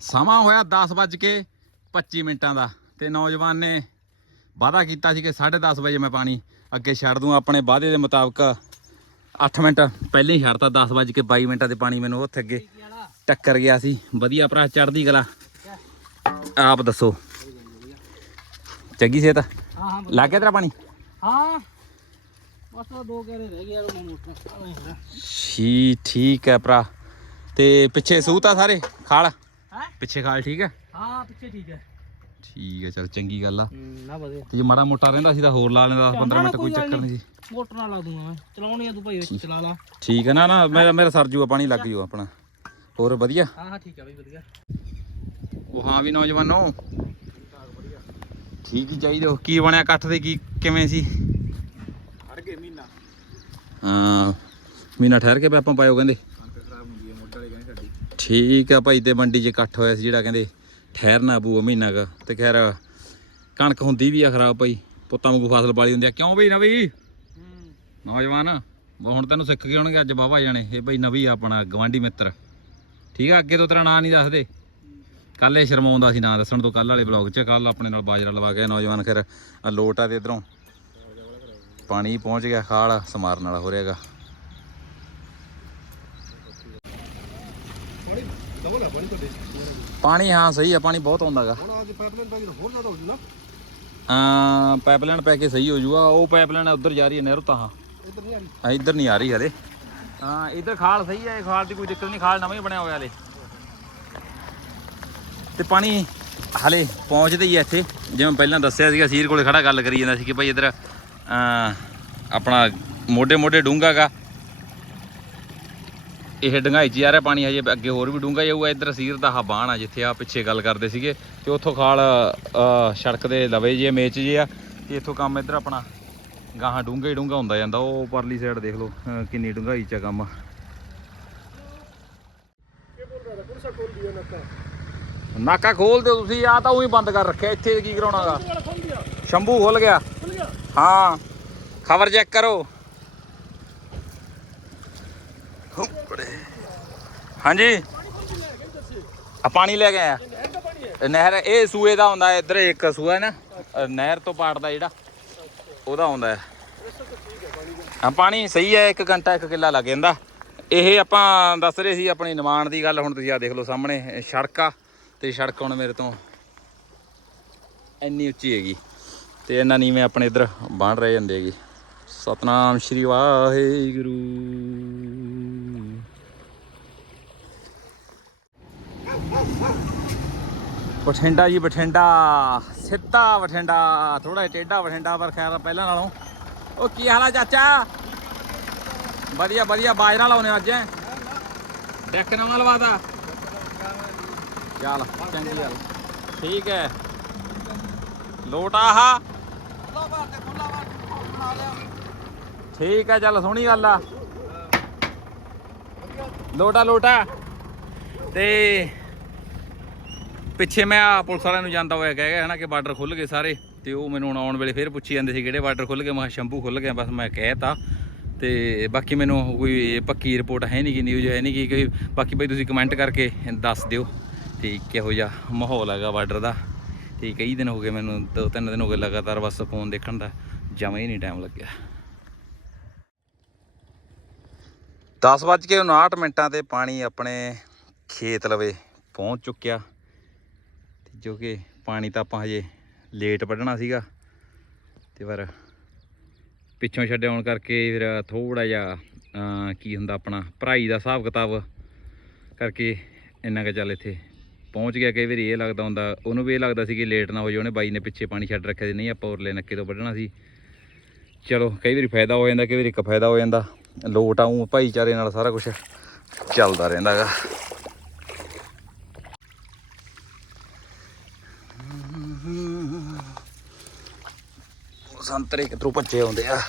Speaker 1: ਸਮਾਂ ਹੋਇਆ 10 ਵੱਜ ਕੇ 25 ਮਿੰਟਾਂ ਦਾ। ਤੇ ਨੌਜਵਾਨ ਨੇ ਵਾਅਦਾ ਕੀਤਾ ਸੀ ਕਿ 10:30 ਵਜੇ ਮੈਂ ਪਾਣੀ ਅੱਗੇ ਛੱਡ ਦੂੰ। ਆਪਣੇ ਵਾਅਦੇ ਦੇ ਮੁਤਾਬਕ 8 ਮਿੰਟ ਪਹਿਲਾਂ ਹੀ ਛੱਡਤਾ 10 ਵੱਜ ਕੇ 22 ਮਿੰਟਾਂ ਤੇ ਪਾਣੀ ਮੈਨੂੰ ਉੱਥੇ ਅੱਗੇ ਟੱਕਰ ਗਿਆ ਸੀ। ਵਧੀਆ ਭਰਾ ਚੜਦੀ ਗਲਾ ਆਪ ਦੱਸੋ। ਚੰਗੀ ਸਿਹਤ
Speaker 3: ਹਾਂ ਹਾਂ
Speaker 1: ਲੱਗ ਗਿਆ ਤੇਰਾ ਪਾਣੀ?
Speaker 3: ਹਾਂ। ਬਸ ਦੋ ਗੇਰੇ ਰਹਿ ਉਹ ਮੋਟਰ
Speaker 1: ਠੀਕ ਠੀਕ ਹੈ ਭਰਾ। ਤੇ ਪਿੱਛੇ ਸੂਤ ਆ ਸਾਰੇ? ਖਾਲ? ਪਿੱਛੇ ਖਾਲ ਠੀਕ ਹੈ?
Speaker 3: ਹਾਂ ਪਿੱਛੇ ਠੀਕ ਹੈ।
Speaker 1: ਠੀਕ ਹੈ ਚਲ ਚੰਗੀ ਗੱਲ ਆ।
Speaker 3: ਨਾ ਵਧੀਆ।
Speaker 1: ਤੇ ਜੇ ਮਾੜਾ ਮੋਟਾ ਰਹਿੰਦਾ ਸੀ ਤਾਂ ਹੋਰ ਲਾ ਲੈਂਦਾ 15 ਮਿੰਟ ਕੋਈ ਚੱਕਰ ਨਹੀਂ। ਸੀ
Speaker 3: ਮੋਟਰ ਨਾਲ ਲਾ ਦੂੰਗਾ ਮੈਂ। ਚਲਾਉਣੀ ਆ ਤੂੰ ਭਾਈ ਵਿੱਚ ਚਲਾ ਲਾ।
Speaker 1: ਠੀਕ ਹੈ ਨਾ ਨਾ ਮੇਰਾ ਮੇਰਾ ਸਰ ਜੂਗਾ ਪਾਣੀ ਲੱਗ ਜੂਗਾ ਆਪਣਾ। ਹੋਰ ਵਧੀਆ?
Speaker 3: ਹਾਂ ਹਾਂ ਠੀਕ ਆ ਬਈ ਵਧੀਆ।
Speaker 1: ਉਹ ਹਾਂ ਵੀ ਨੌਜਵਾਨੋ। ਠੀਕ ਹੀ ਚਾਹੀਦੇ ਹੋ ਕੀ ਬਣਿਆ ਇਕੱਠ ਦੇ ਕੀ ਕਿਵੇਂ ਸੀ?
Speaker 2: ਹੜ ਗਏ ਮਹੀਨਾ।
Speaker 1: ਹਾਂ ਮੀਨਾ ਠਹਿਰ ਕੇ ਪੈਪਾਂ ਪਾਇਓ ਕਹਿੰਦੇ। ਠੀਕ ਆ ਭਾਈ ਤੇ ਮੰਡੀ 'ਚ ਇਕੱਠ ਹੋਇਆ ਸੀ ਜਿਹੜਾ ਕਹਿੰਦੇ। ਠਹਿਰਨਾ ਪਊ ਮਹੀਨਾ ਕ, ਤੇ ਖੈਰ ਕਣਕ ਹੁੰਦੀ ਵੀ ਆ ਖਰਾਬ ਭਾਈ, ਪੁੱਤਾਂ ਵਾਂਗੂ ਫਸਲ ਪਾਲੀ ਹੁੰਦੀ ਆ। ਕਿਉਂ ਬਈ ਨਵੀ? ਨੌਜਵਾਨ ਉਹ ਹੁਣ ਤੈਨੂੰ ਸਿੱਖ ਕੇ ਹੋਣਗੇ ਅੱਜ ਬਾਬਾ ਜਾਣੇ। ਇਹ ਬਈ ਨਵੀ ਆਪਣਾ, ਗਵਾਂਢੀ ਮਿੱਤਰ। ਠੀਕ ਆ, ਅੱਗੇ ਤੋਂ ਤੇਰਾ ਨਾਂ ਨਹੀਂ ਦੱਸਦੇ। ਕੱਲ ਇਹ ਸ਼ਰਮਾਉਂਦਾ ਸੀ ਨਾਂ ਦੱਸਣ ਤੋਂ ਕੱਲ ਵਾਲੇ ਬਲੌਗ 'ਚ ਕੱਲ ਆਪਣੇ ਨਾਲ ਬਾਜਰਾ ਲਵਾ ਗਿਆ ਨੌਜਵਾਨ, ਖੈਰ ਆਹ ਲੋਟ ਆ ਤੇ ਇਧਰੋਂ। ਪਾਣੀ ਪਹੁੰਚ ਗਿਆ, ਖਾਲ ਸਮਾਰਨ ਵਾਲਾ ਹੋ ਰਿਹਾਗਾ।
Speaker 2: ਪਾਣੀ ਡਬਲ ਆ ਪਾਣੀ ਤੁਹਾਡੇ।
Speaker 1: ਪਾਣੀ ਹਾਂ ਸਹੀ ਆ ਪਾਣੀ ਬਹੁਤ ਆਉਂਦਾਗਾ
Speaker 2: ਹੁਣ ਅੱਜ ਪਾਈਪਲਾਈਨ ਪਾ ਕੇ ਹੋਰ ਜ਼ਿਆਦਾ ਹੋ ਜੂ ਨਾ।
Speaker 1: ਆ ਪਾਈਪਲਾਈਨ ਪੈ ਕੇ ਸਹੀ ਹੋ ਜੂਗਾ। ਉਹ ਪਾਈਪਲਾਈਨ ਉਧਰ ਜਾ ਰਹੀ ਹੈ ਨਹਿਰੋਂ ਤਾਂ।
Speaker 2: ਇੱਧਰ ਨਹੀਂ ਆ ਰਹੀ।
Speaker 1: ਆ ਇੱਧਰ ਨਹੀਂ ਆ ਰਹੀ ਹਲੇ। ਹਾਂ ਇੱਧਰ ਖਾਲ ਸਹੀ ਹੈ ਖਾਲ ਦੀ ਕੋਈ ਦਿੱਕਤ ਨਹੀਂ ਖਾਲ ਨਵਾਂ ਹੀ ਬਣਿਆ ਹੋਇਆ ਹਲੇ। ਤੇ ਪਾਣੀ ਹਲੇ ਪਹੁੰਚਦਾ ਹੀ ਹੈ ਇੱਥੇ। ਜਿਵੇਂ ਪਹਿਲਾਂ ਦੱਸਿਆ ਸੀਗਾ ਸੀਰ ਕੋਲੇ ਖੜਾ ਗੱਲ ਕਰੀ ਜਾਂਦਾ ਸੀ ਕਿ ਭਾਈ ਇੱਧਰ ਆਪਣਾ ਮੋਢੇ ਮੋਢੇ ਡੂੰਘਾਗਾ ਇਹ ਡੰਗਾਈ ਚ ਆ ਰਿਹਾ, ਪਾਣੀ ਹਜੇ ਅੱਗੇ ਹੋਰ ਵੀ ਡੂੰਘਾ ਜਾਊਗਾ। ਇੱਧਰ ਸੀਰ ਦਾ ਬਾਣ ਆ, ਜਿੱਥੇ ਆ ਪਿੱਛੇ ਗੱਲ ਕਰਦੇ ਸੀਗੇ। ਤੇ ਉੱਥੋਂ ਖਾਲ ਸੜਕ ਦੇ ਲਵੇ ਜੇ ਮੇਚ ਜੇ ਆ। ਤੇ ਇੱਥੋਂ ਕੰਮ ਇੱਧਰ ਆਪਣਾ ਗਾਹਾਂ ਡੂੰਘਾ ਹੀ ਡੂੰਘਾ ਹੁੰਦਾ ਜਾਂਦਾ। ਉਹ ਪਰਲੀ ਸਾਈਡ ਦੇਖ ਲਓ ਕਿੰਨੀ ਡੂੰਘਾਈ ਚ ਆ ਕੰਮ।
Speaker 2: ਨਾਕਾ
Speaker 1: ਖੋਲ ਦਿਓ ਤੁਸੀਂ ਆ ਤਾਂ ਉਹੀ ਬੰਦ ਕਰ ਰੱਖਿਆ, ਇੱਥੇ ਕੀ ਕਰਾਉਣਾਗਾ
Speaker 2: ਵਾਲਾ
Speaker 1: ਸ਼ੰਭੂ ਖੁੱਲ ਗਿਆ। ਹਾਂ, ਖਬਰ ਚੈੱਕ ਕਰੋ। ਹੁੱਪੜੇ। ਹਾਂਜੀ। ਆ ਪਾਣੀ ਲੈ ਕੇ ਆਇਆ।
Speaker 2: ਨਹਿਰ,
Speaker 1: ਇਹ ਸੂਏ ਦਾ ਹੁੰਦਾ, ਇੱਧਰ ਇੱਕ ਸੂਆ ਹੈ ਨਾ ਨਹਿਰ ਤੋਂ ਪਾੜਦਾ ਜਿਹੜਾ, ਉਹਦਾ ਆਉਂਦਾ ਹੈ। ਹਾਂ, ਪਾਣੀ ਸਹੀ ਹੈ 1 ਘੰਟਾ 1 ਕਿੱਲਾ ਲੱਗ ਜਾਂਦਾ। ਇਹ ਆਪਾਂ ਦੱਸ ਰਹੇ ਸੀ, ਆਪਣੀ ਨਿਮਾਣ ਦੀ ਗੱਲ, ਹੁਣ ਤੁਸੀਂ ਆ ਦੇਖ ਲਓ ਸਾਹਮਣੇ ਸੜਕ ਆ, ਤੇ ਸੜਕ ਹੁਣ ਮੇਰੇ ਤੋਂ ਇੰਨੀ ਉੱਚੀ ਹੈਗੀ, ਤੇ ਇਹਨਾਂ ਨੀਵੇਂ ਆਪਣੇ ਇੱਧਰ ਬਣ ਰਹੇ ਜਾਂਦੇ ਹੈਗੇ। ਸਤਨਾਮ ਸ਼੍ਰੀ ਵਾਹਿਗੁਰੂ। ਬਠਿੰਡਾ ਜੀ, ਬਠਿੰਡਾ। ਸਿੱਧਾ ਬਠਿੰਡਾ ਥੋੜਾ ਟੇਢਾ ਬਠਿੰਡਾ ਪਰ ਖੈਰ ਪਹਿਲਾਂ ਨਾਲੋਂ। ਉਹ ਕੀ ਹਾਲ ਆ ਚਾਚਾ? ਵਧੀਆ ਵਧੀਆ, ਬਾਜਰਾ ਲਾਉਨੇ ਅੱਜ ਡੈਕ ਨਵਾਂ ਲਵਾਦਾ ਚੱਲ, ਚੰਗੀ ਗੱਲ। ਠੀਕ ਹੈ। ਲੋਟ ਆਹਾ। ਠੀਕ ਹੈ, ਚੱਲ ਸੋਹਣੀ ਗੱਲ ਆ। ਲੋਟਾ ਲੋਟਾ। ਤੇ ਪਿੱਛੇ ਮੈਂ ਆ ਪੁਲਿਸ ਵਾਲਿਆਂ ਨੂੰ ਜਾਂਦਾ ਹੋਇਆ ਕਹਿ ਗਿਆ ਹਨਾ ਕਿ ਬਾਰਡਰ ਖੁੱਲ ਗਏ ਸਾਰੇ, ਤੇ ਉਹ ਮੈਨੂੰ ਹੁਣ ਆਉਣ ਵੇਲੇ ਫੇਰ ਪੁੱਛੀ ਜਾਂਦੇ ਸੀ ਕਿਹੜੇ ਬਾਰਡਰ ਖੁੱਲ ਗਏ, ਮੈਂ ਕਿਹਾ ਸ਼ੰਭੂ ਖੁੱਲ ਗਏ, ਬਸ ਮੈਂ ਕਹਿਤਾ ਤੇ। ਬਾਕੀ ਮੈਨੂੰ ਕੋਈ ਪੱਕੀ ਰਿਪੋਰਟ ਹੈ ਨਹੀਂ ਕਿ ਨਿਊਜ਼ ਹੈ ਨਹੀਂ ਕਿ ਕੋਈ ਬਾਕੀ ਬਈ ਤੁਸੀਂ ਕਮੈਂਟ ਕਰਕੇ ਦੱਸ ਦਿਓ ਤੇ ਕਿਹੋ ਜਿਹਾ ਮਾਹੌਲ ਹੈਗਾ ਬਾਰਡਰ ਦਾ। ਤੇ ਕਈ ਦਿਨ ਹੋ ਗਏ ਮੈਨੂੰ, ਦੋ ਤਿੰਨ ਦਿਨ ਹੋ ਗਏ ਲਗਾਤਾਰ ਬਸ ਫੋਨ ਦੇਖਣ ਦਾ, ਜਮਾ ਹੀ ਨਹੀਂ ਟਾਈਮ ਲੱਗਿਆ। 10:59 ਮਿੰਟਾਂ ਤੇ ਪਾਣੀ ਆਪਣੇ ਖੇਤ ਲਵੇ ਪਹੁੰਚ ਚੁੱਕਿਆ। ਕਿਉਂਕਿ ਪਾਣੀ ਤਾਂ ਆਪਾਂ ਹਜੇ ਲੇਟ ਵੱਢਣਾ ਸੀਗਾ ਤੇ ਪਰ ਪਿੱਛੋਂ ਛੱਡ ਆਉਣ ਕਰਕੇ ਫਿਰ ਥੋੜਾ ਜਿਹਾ ਕੀ ਹੁੰਦਾ ਆਪਣਾ ਭਰਾਈ ਦਾ ਹਿਸਾਬ ਕਿਤਾਬ ਕਰਕੇ ਇੰਨਾ ਕੁ ਚੱਲ ਇੱਥੇ ਪਹੁੰਚ ਗਿਆ। ਕਈ ਵਾਰੀ ਇਹ ਲੱਗਦਾ ਹੁੰਦਾ, ਉਹਨੂੰ ਵੀ ਇਹ ਲੱਗਦਾ ਸੀ ਕਿ ਲੇਟ ਨਾ ਹੋ ਜਾਏ, ਉਹਨੇ ਬਾਈ ਨੇ ਪਿੱਛੇ ਪਾਣੀ ਛੱਡ ਰੱਖਿਆ ਸੀ। ਨਹੀਂ, ਆਪਾਂ ਉਰਲੇ ਨੱਕੇ ਤੋਂ ਵੱਢਣਾ ਸੀ। ਚਲੋ, ਕਈ ਵਾਰੀ ਫਾਇਦਾ ਹੋ ਜਾਂਦਾ, ਕਈ ਵਾਰੀ ਇੱਕ ਫਾਇਦਾ ਹੋ ਜਾਂਦਾ। ਲੋਟ ਆਉਂ ਭਾਈਚਾਰੇ ਨਾਲ ਸਾਰਾ ਕੁਝ ਚੱਲਦਾ ਰਹਿੰਦਾਗਾ ਸੰਤਰੇ ਕਿਧਰੋਂ ਭੱਜੇ ਆਉਂਦੇ ਆ।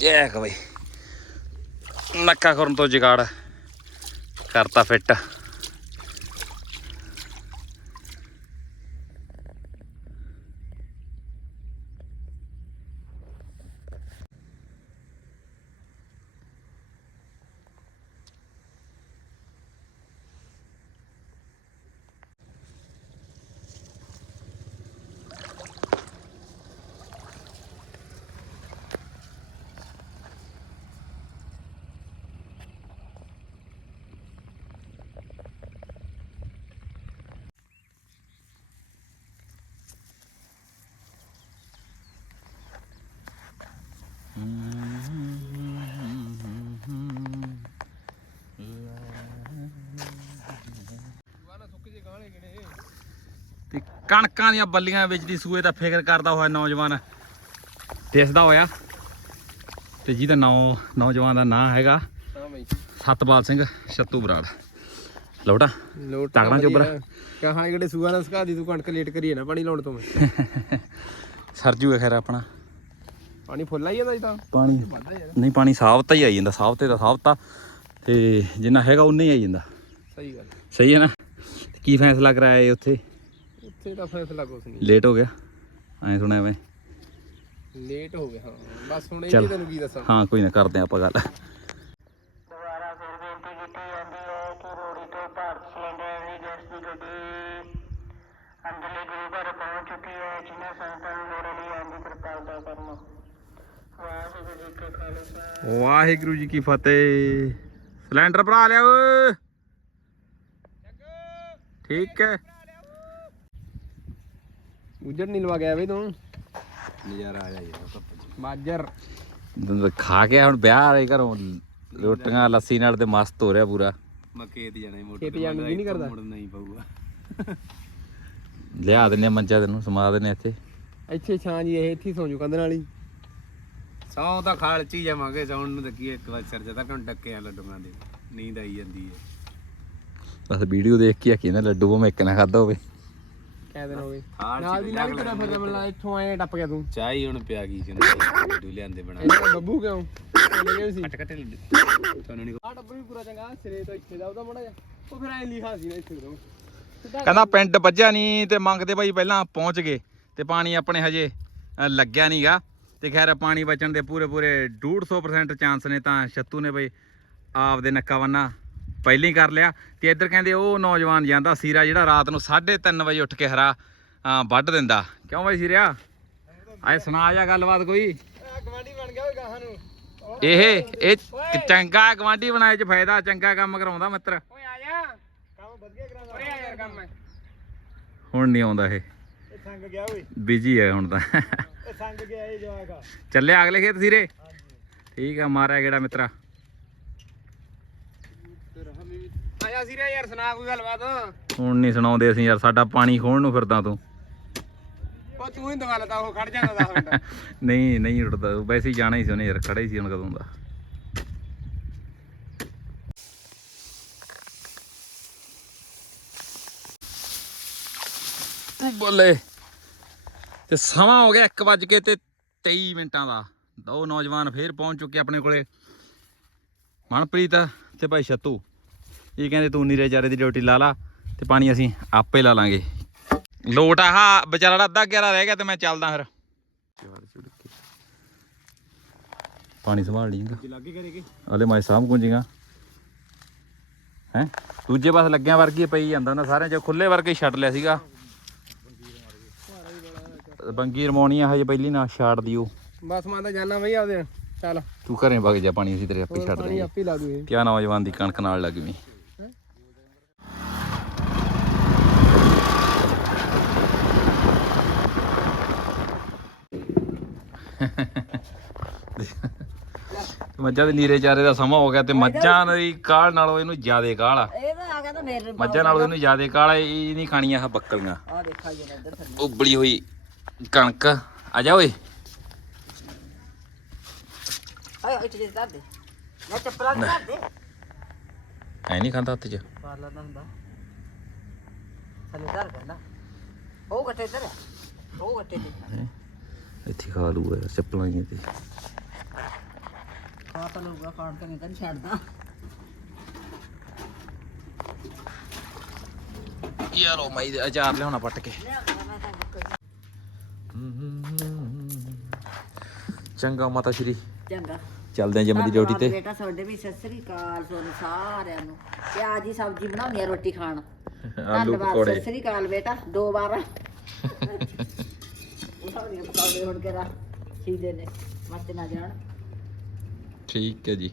Speaker 1: ਜੈਕ ਬਈ। ਨੱਕਾ ਕਰਨ ਤੋਂ ਜਗਾੜ ਕਰਤਾ ਫਿੱਟ ਤੇ ਕਣਕਾਂ ਦੀਆਂ ਬੱਲੀਆਂ ਵਿੱਚ ਦੀ ਸੂਏ ਦਾ ਫਿਕਰ ਕਰਦਾ ਹੋਇਆ ਨੌਜਵਾਨ। ਦਿਸਦਾ ਹੋਇਆ। ਤੇ ਜਿਹਦਾ ਨਾਂ ਨੌਜਵਾਨ ਦਾ ਨਾਂ ਹੈਗਾ ਸਤਪਾਲ ਸਿੰਘ ਛੱਤੂ ਬਰਾੜ। ਲੋਟਾ ਤਗੜਾ ਚੁੱਬਰ।
Speaker 2: ਕਹਾਂ ਜਿਹੜੇ ਸੂਆ ਨਾਲ ਸਕਾ ਦੀ ਤੂੰ ਕਣਕ ਲੇਟ ਕਰੀਏ ਨਾ ਪਾਣੀ ਲਾਉਣ ਤੋਂ ਮੈਂ।
Speaker 1: ਸਰਜੂ ਹੈ ਖੈਰ ਆਪਣਾ।
Speaker 2: ਪਾਣੀ ਫੁੱਲ ਆਈ ਜਾਂਦਾ ਜੀ ਤਾਂ?
Speaker 1: ਪਾਣੀ ਨਹੀਂ ਪਾਣੀ ਸਾਫਤਾ ਹੀ ਆਈ ਜਾਂਦਾ ਸਾਫਤੇ ਦਾ ਸਾਫਤਾ ਤੇ। ਜਿੰਨਾ ਹੈਗਾ ਉਨਾ ਹੀ ਆਈ ਜਾਂਦਾ।
Speaker 2: ਸਹੀ ਗੱਲ।
Speaker 1: ਸਹੀ ਹੈ ਨਾ? ਕੀ ਫੈਸਲਾ ਕਰਾਇਆ ਉੱਥੇ?
Speaker 2: ਉੱਥੇ ਤਾਂ ਫੈਸਲਾ ਕੁਛ ਨਹੀਂ।
Speaker 1: ਲੇਟ ਹੋ ਗਿਆ? ਐਂ ਸੁਣਿਆ ਮੈਂ।
Speaker 2: ਲੇਟ ਹੋ ਗਿਆ ਹਾਂ। ਬਸ ਹੁਣ ਇਹ
Speaker 1: ਚੱਲ।
Speaker 2: ਤੈਨੂੰ ਕੀ ਦੱਸਾਂ?
Speaker 1: ਹਾਂ ਕੋਈ ਨਾ ਕਰਦੇ ਆਪਾਂ ਗੱਲ।
Speaker 4: ਦੁਬਾਰਾ ਫਿਰ ਬੇਨਤੀ ਕੀਤੀ ਜਾਂਦੀ ਹੈ ਕਿ ਰੋੜੀ ਤੋਂ ਭਾਰਤ ਸਿਲੰਡਰ ਦੀ ਗੈਸ ਦੀ ਗੱਡੀ ਅੰਦਰਲੇ ਗੁਰੂ ਘਰ ਪਹੁੰਚ ਚੁੱਕੀ ਹੈ ਜਿਨ੍ਹਾਂ ਸੰਤਾਂ ਨੂੰ ਮੇਰੇ ਲਈ ਆਂਦੀ ਕਿਰਪਾਲਤਾ ਕਰਨਾ ਵਾਹਿਗੁਰੂ ਜੀ ਕਾ ਖਾਲਸਾ
Speaker 1: ਵਾਹਿਗੁਰੂ ਜੀ ਕੀ ਫਤਿਹ। ਸਿਲੰਡਰ ਭਰਾ ਲਿਆ ਓਏ ਠੀਕ ਹੈ।
Speaker 2: ਉਜੜ ਨਹੀਂ ਲਵਾ ਗਿਆ ਬਈ ਤੂੰ।
Speaker 3: ਨਜ਼ਾਰਾ ਆ ਜਾਏਗਾ
Speaker 2: ਮਾਜਰ।
Speaker 1: ਦ- ਖਾ ਕੇ ਹੁਣ ਵਿਆਹ ਵਾਲੇ ਘਰੋਂ ਰੋਟੀਆਂ ਲੱਸੀ ਨਾਲ ਤੇ ਮਸਤ ਹੋ ਰਿਹਾ ਪੂਰਾ।
Speaker 3: ਮੈਂ ਖੇਤ ਜਾਣਾ ਹੀ ਮੋਟਰ
Speaker 2: ਖੇਤ ਜਾਣ ਨੂੰ ਨਹੀਂ ਕਰਦਾ?
Speaker 3: ਮੁੜਨਾ ਹੀ ਪਊਗਾ।
Speaker 1: ਲਿਆ ਦਿੰਨੇ ਆ ਮੰਜਾ ਤੈਨੂੰ ਸਮਾ ਦਿੰਨੇ ਇੱਥੇ।
Speaker 2: ਇੱਥੇ ਛਾਂ ਜੀ ਇਹ ਇੱਥੇ ਸੌਂ ਜੂ ਕੰਧ ਨਾਲ ਹੀ
Speaker 3: ਸੌ ਤਾਂ ਖਾਲ ਚ ਹੀ ਜਾਵਾਂਗੇ ਸੌਣ ਨੂੰ ਤਾਂ ਕੀ ਇੱਕ ਵਾਰ ਸਿਰ ਜਦਾ ਘੰਟ ਡੱਕੇ ਆ ਲੱਡੂਆਂ ਦੇ। ਨੀਂਦ ਆਈ ਜਾਂਦੀ ਹੈ।
Speaker 1: ਬਸ ਵੀਡੀਓ ਦੇਖ ਕੇ ਆਖੀ ਨਾ ਲੱਡੂ ਮੈਂ ਇੱਕ ਨਾ ਖਾਦਾ ਹੋਵੇ।
Speaker 2: ਕਹਿ ਦਿਨ ਹੋ ਗਏ
Speaker 3: ਥਾਲ
Speaker 2: ਨਾਲ ਦੀ ਨਾਲ ਤੇਰਾ ਫਿਰ ਮਤਲਬ ਇੱਥੋਂ ਆਏ ਟੱਪ ਗਿਆ ਤੂੰ।
Speaker 3: ਚਾਹ ਹੀ ਹੁਣ ਪਿਆ ਗਈ ਸੀ ਉਹਨੂੰ ਲੱਡੂ ਲਿਆਂਦੇ ਬਣਾ।
Speaker 2: ਇਹਦਾ ਬੱਬੂ ਕਿਉਂ? ਲੈ ਗਏ ਸੀ?
Speaker 3: ਕੱਟ ਕੱਟ ਲੱਡੂ। ਤੁਹਾਨੂੰ ਨਹੀਂ
Speaker 2: ਆ ਟੱਬਰ ਵੀ ਪੂਰਾ ਚੰਗਾ ਸਿਰੇ ਤੋਂ ਇੱਥੇ ਦਾ ਉਹਦਾ ਮੜਾ ਜਾ ਉਹ ਫਿਰ ਐ ਲਿਖਾ ਸੀ ਨਾ ਇੱਥੇ ਤੋਂ।
Speaker 1: ਕਹਿੰਦਾ ਪਿੰਡ ਵੱਜਿਆ ਨਹੀਂ ਤੇ ਮੰਗਦੇ ਭਾਈ ਪਹਿਲਾਂ ਪਹੁੰਚ ਗਏ ਤੇ ਪਾਣੀ ਆਪਣੇ ਹਜੇ ਲੱਗਿਆ ਨਹੀਂਗਾ ਤੇ ਖੈਰ ਪਾਣੀ ਬਚਣ ਦੇ ਪੂਰੇ ਪੂਰੇ 150% ਚਾਂਸ ਨੇ ਤਾਂ ਛੱਤੂ ਨੇ ਬਈ ਆਪਦੇ ਨੱਕਾ ਬੰਨਾ ਪਹਿਲਾਂ ਹੀ ਕਰ ਲਿਆ ਤੇ ਇੱਧਰ ਕਹਿੰਦੇ ਉਹ ਨੌਜਵਾਨ ਜਾਂਦਾ ਸੀਰਾ ਜਿਹੜਾ ਰਾਤ ਨੂੰ 3:30 ਵਜੇ ਉੱਠ ਕੇ ਹਰਾ ਵੱਢ ਦਿੰਦਾ। ਕਿਉਂ ਬਈ ਸੀਰਿਆ? ਆਏ ਸੁਣਾ ਜਾ ਗੱਲਬਾਤ ਕੋਈ।
Speaker 2: ਗਵਾਂਢੀ ਬਣ ਗਿਆ ਓਏ। ਗਾਹਾਂ ਨੂੰ
Speaker 1: ਇਹ ਇਹ ਚੰਗਾ ਗਵਾਂਢੀ ਬਣਾਏ ਚ ਫਾਇਦਾ ਚੰਗਾ ਕੰਮ ਕਰਾਉਂਦਾ ਮਿੱਤਰ।
Speaker 2: ਓਏ ਆ ਜਾ। ਕੰਮ ਵਧੀਆ ਕਰਾਉਂਦਾ ਓਏ ਆ ਯਾਰ ਕੰਮ।
Speaker 1: ਹੁਣ ਨਹੀਂ ਆਉਂਦਾ ਇਹ।
Speaker 2: ਇਹ ਸੰਗ ਗਿਆ ਓਏ।
Speaker 1: ਬਿਜ਼ੀ ਹੈ ਹੁਣ ਤਾਂ।
Speaker 2: ਇਹ ਸੰਗ ਗਿਆ ਇਹ ਜਵਾਗਾ
Speaker 1: ਚੱਲਿਆ ਅਗਲੇ ਖੇਤ ਸੀਰੇ? ਠੀਕ ਆ ਮਾਰਿਆ ਗੇੜਾ ਮਿੱਤਰਾ।
Speaker 2: ਆ ਜਾ ਸੀਰਾ ਯਾਰ ਸੁਣਾ ਕੋਈ ਗੱਲਬਾਤ?
Speaker 1: ਹੁਣ ਨਹੀਂ ਸੁਣਾਉਂਦੇ ਅਸੀਂ ਯਾਰ ਸਾਡਾ ਪਾਣੀ ਖੋਣ ਨੂੰ ਫਿਰਦਾ ਤੂੰ।
Speaker 2: ਉਹ ਤੂੰ ਹੀ ਦਵਾ ਲਤਾ ਉਹ ਖੜ ਜਾਂਦਾ 10 ਮਿੰਟ।
Speaker 1: ਨਹੀਂ ਨਹੀਂ ਉੱਡਦਾ। ਵੈਸੇ ਹੀ ਜਾਣਾ ਹੀ ਸੀ ਉਹਨੇ ਯਾਰ ਖੜਾ ਹੀ ਸੀ ਹੁਣ ਕਦੋਂ ਦਾ। ਬੋਲੇ। ਤੇ ਸਮਾਂ ਹੋ ਗਿਆ 1 ਵੱਜ ਕੇ ਤੇ 23 ਮਿੰਟਾਂ ਦਾ। ਦੋ ਨੌਜਵਾਨ ਫੇਰ ਪਹੁੰਚ ਚੁੱਕੇ ਆਪਣੇ ਕੋਲੇ। ਮਨਪ੍ਰੀਤ ਤੇ ਭਾਈ ਛੱਤੂ। ਇਹ ਕਹਿੰਦੇ ਤੂੰ ਨੀਰੇ ਚਾਰੇ ਦੀ ਡਿਊਟੀ ਲਾ ਲਾ ਤੇ ਪਾਣੀ ਅਸੀਂ ਆਪੇ ਲਾ ਲਾਂਗੇ। ਲੋਟ ਆਹ ਵਿਚਾਰਾ ਅੱਧਾ 11 ਰਹਿ ਗਿਆ ਤੇ ਮੈਂ ਚੱਲਦਾ ਫਿਰ। ਪਾਣੀ ਸੰਭਾਲ ਲਈਂਗਾ
Speaker 3: ਲੱਗੇ ਕਰੇਗੇ।
Speaker 1: ਹਲੇ ਮੈਂ ਗੁੰਜੀਆਂ। ਹੈ? ਦੂਜੇ ਪਾਸੇ ਲੱਗਿਆ ਵਰਗੀ ਪਈ ਜਾਂਦਾ ਨਾ ਸਾਰਿਆਂ ਚ ਖੁੱਲੇ ਵਰਗੇ ਛੱਡ ਲਿਆ ਸੀਗਾ। ਬੰਗੀ ਰਮੋਣੀ ਆ ਹਜੇ ਪਹਿਲੀ ਨਾ ਛੱਡ ਦਿਓ।
Speaker 2: ਬਸ ਮੈਂ ਤਾਂ ਜਾਣਾ ਬਈ ਆਉਦੇ ਚੱਲ।
Speaker 1: ਤੂੰ ਘਰੇ ਵਗ ਜਾ ਪਾਣੀ ਅਸੀਂ ਤੇਰੇ ਆਪੇ ਛੱਡ
Speaker 2: ਪਾਣੀ
Speaker 1: ਦੇਂਗੇ
Speaker 2: ਆਪੇ ਲਾ ਦੂ ਇਹ
Speaker 1: ਕਿਆ ਨੌਜਵਾਨ ਦੀ ਕਣਕ ਨਾਲ ਲੱਗਵੀਂ ਮੱਝਾਂ ਦੇ ਨੀਰੇ ਚਾਰੇ ਦਾ ਸਮਾਂ ਹੋ ਗਿਆ ਤੇ ਮੱਝਾਂ ਦੀ ਕਾਲ ਨਾਲੋਂ ਇਹਨੂੰ ਜ਼ਿਆਦੇ ਕਾਲ ਆ।
Speaker 5: ਇਹ ਤਾਂ ਆ ਗਿਆ ਤਾਂ ਮੇਰੇ
Speaker 1: ਮੱਝਾਂ ਨਾਲੋਂ ਇਹਨੂੰ ਜ਼ਿਆਦੇ ਕਾਲ ਆ ਇਹ ਨਹੀਂ ਖਾਣੀਆਂ ਆ ਬੱਕਲੀਆਂ।
Speaker 5: ਆ ਦੇਖਾ ਜੀ ਇੱਧਰ ਥੱਲੇ।
Speaker 1: ਉਬਲੀ ਹੋਈ ਕਣਕ। ਆ ਜਾ ਓਏ।
Speaker 5: ਆਏ ਇੱਥੇ ਜੇ ਧਰ ਦੇ। ਮੈਂ ਚੱਪਲਾਂ ਧਰ ਦੇ।
Speaker 1: ਐ ਨਹੀਂ ਖਾਂਦਾ ਹੱਥ 'ਚ?
Speaker 5: ਪਾਰਲਾ ਦਾ ਹੁੰਦਾ। ਥੱਲੇ ਧਰ ਕਹਿੰਦਾ ਉਹ ਗੱਟੇ ਧਰ ਉਹ ਗੱਟੇ?
Speaker 1: ਇੱਥੇ ਖਾ ਲੂਗਾ ਚੱਪਲਾਂ ਹੀ ਤੇ।
Speaker 5: ਖਾ ਤਾਂ ਲਊਗਾ ਖਾਣ ਤੇ ਨਹੀਂ ਤਾਂ ਨੀ ਛੱਡਦਾ
Speaker 1: ਯਾਰੋ ਮਾਈ ਦੇ? ਅਚਾਰ ਲਿਆਉਣਾ ਪੱਟ ਕੇ। ਚੰਗਾ ਮਾਤਾ ਸ਼੍ਰੀ।
Speaker 5: ਚੰਗਾ।
Speaker 1: ਚੱਲਦੇ ਆਂ ਜਿਮ ਦੀ ਡਿਊਟੀ ਤੇ।
Speaker 5: ਬੇਟਾ ਤੁਹਾਡੇ ਵੀ ਸਤਿ ਸ੍ਰੀ ਅਕਾਲ ਤੁਹਾਨੂੰ ਸਾਰਿਆਂ ਨੂੰ। ਪਿਆਜ਼ ਦੀ ਸਬਜ਼ੀ ਬਣਾਉਣੀ ਆ ਰੋਟੀ ਖਾਣ।
Speaker 1: ਆਲੂ ਪਕੌੜੇ।
Speaker 5: ਸਤਿ ਸ੍ਰੀ ਅਕਾਲ ਬੇਟਾ ਦੋ ਵਾਰ। ਉਠਾਉਣੀ ਪਕਾਉਣੇ ਹੁਣ ਕੇ ਸੀਦੇ ਨੇ ਮੱਚ ਨਾ ਜਾਣ।
Speaker 1: ਠੀਕ ਹੈ ਜੀ।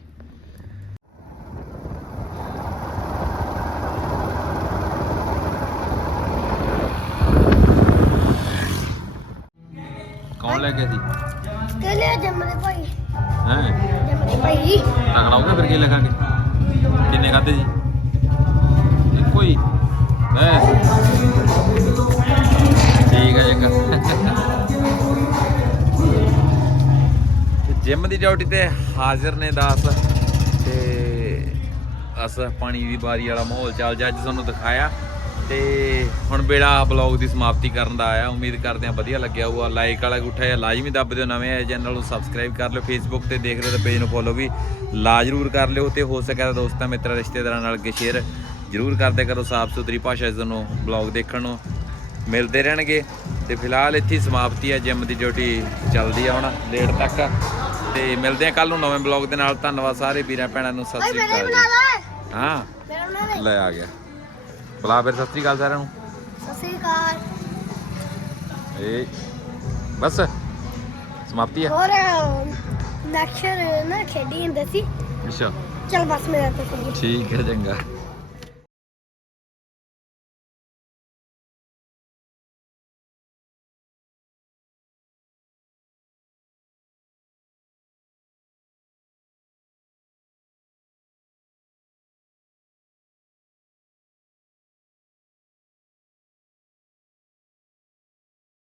Speaker 1: ਕੌਣ ਲੈ ਗਿਆ ਸੀ?
Speaker 6: ਕੇਲੇ ਜੰਮਦੇ ਭਾਈ।
Speaker 1: ਹੈ?
Speaker 6: ਜੰਮਦੇ ਭਾਈ।
Speaker 1: ਤਗੜਾ ਹੋ ਗਿਆ ਫਿਰ ਕੀ? ਲਿਖਾਂਗੇ ਕਿੰਨੇ ਖਾਦੇ ਜੀ? ਇੱਕੋ ਹੀ। ਬਸ। ਠੀਕ ਹੈ ਚੰਗਾ ਜਿਮ ਦੀ ਡਿਊਟੀ ਤੇ ਹਾਜ਼ਰ ਨੇ ਦਾਸ ਤੇ ਅਸ ਪਾਣੀ ਦੀ ਬਾਰੀ ਵਾਲਾ ਮਾਹੌਲ ਚੱਲ ਜਾ ਅੱਜ ਤੁਹਾਨੂੰ ਦਿਖਾਇਆ। ਤੇ ਹੁਣ ਬੇੜਾ ਬਲੌਗ ਦੀ ਸਮਾਪਤੀ ਕਰਨ ਦਾ ਆਇਆ। ਉਮੀਦ ਕਰਦੇ ਹਾਂ ਵਧੀਆ ਲੱਗਿਆ ਹੋਊਗਾ। ਲਾਈਕ ਵਾਲਾ ਗੁੱਠਾ ਜਾਂ ਲਾਜ਼ਮੀ ਦੱਬ ਦਿਓ ਨਵੇਂ ਆਏ ਚੈਨਲ ਨੂੰ ਸਬਸਕ੍ਰਾਈਬ ਕਰ ਲਿਓ। ਫੇਸਬੁੱਕ ਤੇ ਦੇਖ ਰਹੇ ਹੋ ਤਾਂ ਪੇਜ ਨੂੰ ਫੋਲੋ ਵੀ ਲਾ ਜ਼ਰੂਰ ਕਰ ਲਿਓ। ਤੇ ਹੋ ਸਕਿਆ ਤਾਂ ਦੋਸਤਾਂ, ਮਿੱਤਰਾਂ, ਰਿਸ਼ਤੇਦਾਰਾਂ ਨਾਲ ਅੱਗੇ ਸ਼ੇਅਰ ਜ਼ਰੂਰ ਕਰਦੇ ਕਰੋ। ਸਾਫ਼ ਸੁਥਰੀ ਭਾਸ਼ਾ ਤੁਹਾਨੂੰ ਬਲੌਗ ਦੇਖਣ ਨੂੰ ਮਿਲਦੇ ਰਹਿਣਗੇ। ਤੇ ਫਿਲਹਾਲ ਇੱਥੇ ਸਮਾਪਤੀ ਹੈ। ਜਿਮ ਦੀ ਡਿਊਟੀ ਚੱਲਦੀ ਆ ਹੁਣ, ਲੇਟ ਤੱਕ। ਤੇ ਮਿਲਦੇ ਆ ਕੱਲ ਨੂੰ ਨਵੇਂ ਬਲੌਗ ਦੇ ਨਾਲ। ਧੰਨਵਾਦ ਸਾਰੇ ਵੀਰਾਂ ਭੈਣਾਂ ਨੂੰ ਸਤਿ ਸ੍ਰੀ ਅਕਾਲ ਜੀ। ਹਾਂ। ਲੈ ਆ ਗਿਆ। ਬੁਲਾ ਫਿਰ ਸਤਿ ਸ੍ਰੀ ਅਕਾਲ ਸਾਰਿਆਂ ਨੂੰ।
Speaker 6: ਸਤਿ ਸ੍ਰੀ ਅਕਾਲ।
Speaker 1: ਇਹ ਬਸ ਸਮਾਪਤੀ ਹੈ
Speaker 6: ਹੋਰ ਲੈਕਚਰ ਨਾ ਖੇਡੀ ਹੁੰਦੇ ਸੀ।
Speaker 1: ਅੱਛਾ।
Speaker 6: ਚਲ ਬਸ ਮੇਰਾ ਤਾਂ
Speaker 1: ਠੀਕ ਹੈ ਚੰਗਾ।